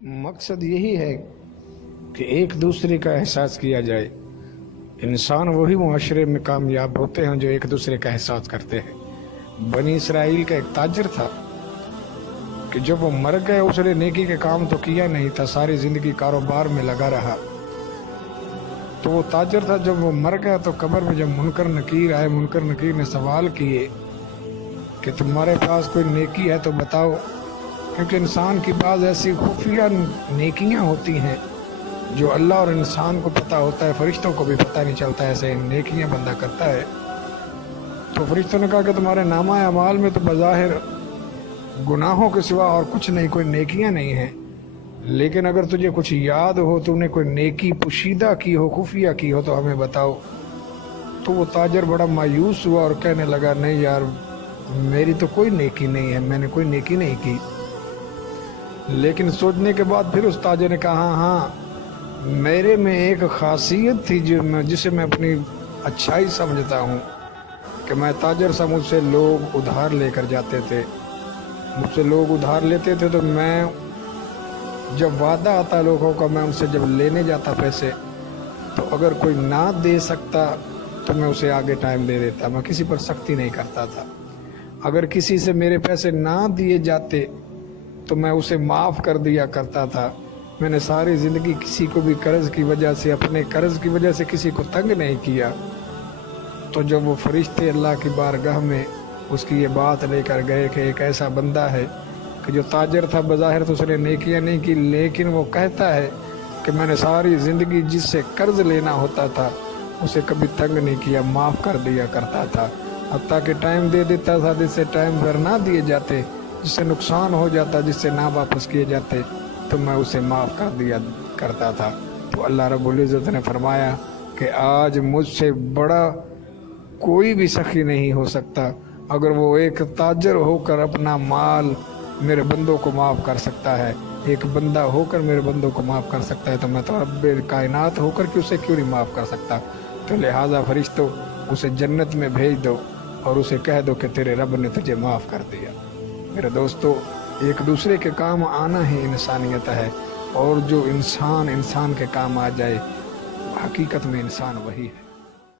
मकसद यही है कि एक दूसरे का एहसास किया जाए। इंसान वही मुआशरे में कामयाब होते हैं जो एक दूसरे का एहसास करते हैं। बनी इसराइल का एक ताजर था कि जब वो मर गए उसने नेकी के काम तो किया नहीं था, सारी जिंदगी कारोबार में लगा रहा। तो वो ताजर था, जब वो मर गया तो कब्र में जब मुनकर नकीर आए, मुनकर नकीर ने सवाल किए कि तुम्हारे पास कोई नेकी है तो बताओ, क्योंकि इंसान की बात ऐसी खुफिया नेकियां होती हैं जो अल्लाह और इंसान को पता होता है, फरिश्तों को भी पता नहीं चलता ऐसे नेकियां बंदा करता है। तो फरिश्तों ने कहा कि तुम्हारे नामा अमाल में तो बज़ाहिर गुनाहों के सिवा और कुछ नहीं, कोई नेकियां नहीं हैं, लेकिन अगर तुझे कुछ याद हो, तुमने कोई नेकी पुशीदा की हो, खुफिया की हो, तो हमें बताओ। तो वो ताजर बड़ा मायूस हुआ और कहने लगा, नहीं यार, मेरी तो कोई नेकी नहीं है, मैंने कोई नेकी नहीं की। लेकिन सोचने के बाद फिर उस ताजर ने कहा, हाँ, मेरे में एक खासियत थी जिसे मैं अपनी अच्छाई समझता हूँ कि मैं ताजर सा, मुझसे लोग उधार लेकर जाते थे, मुझसे लोग उधार लेते थे, तो मैं जब वादा आता लोगों का, मैं उनसे जब लेने जाता पैसे, तो अगर कोई ना दे सकता तो मैं उसे आगे टाइम दे देता, मैं किसी पर सख्ती नहीं करता था। अगर किसी से मेरे पैसे ना दिए जाते तो मैं उसे माफ़ कर दिया करता था। मैंने सारी ज़िंदगी किसी को भी कर्ज़ की वजह से, अपने कर्ज़ की वजह से किसी को तंग नहीं किया। तो जब वो फरिश्ते अल्लाह की बारगाह में उसकी ये बात लेकर गए कि एक ऐसा बंदा है कि जो ताजर था, बज़ाहिर तो उसने नेकियां नहीं की, लेकिन वो कहता है कि मैंने सारी ज़िंदगी जिससे कर्ज़ लेना होता था उसे कभी तंग नहीं किया, माफ़ कर दिया करता था, हत्ता कि टाइम दे देता था, जिससे टाइम पर ना दिए जाते, जिससे नुकसान हो जाता, जिससे ना वापस किए जाते, तो मैं उसे माफ़ कर दिया करता था। तो अल्लाह रब्बुल इज़्ज़त ने फरमाया कि आज मुझसे बड़ा कोई भी सखी नहीं हो सकता। अगर वो एक ताजर होकर अपना माल मेरे बंदों को माफ़ कर सकता है, एक बंदा होकर मेरे बंदों को माफ़ कर सकता है, तो मैं तो रब्बे कायनात होकर कि उसे क्यों नहीं माफ़ कर सकता। तो लिहाजा फरिश्तों, उसे जन्नत में भेज दो और उसे कह दो कि तेरे रब ने तुझे माफ़ कर दिया। मेरे दोस्तों, एक दूसरे के काम आना ही इंसानियत है, और जो इंसान के काम आ जाए, हकीकत में इंसान वही है।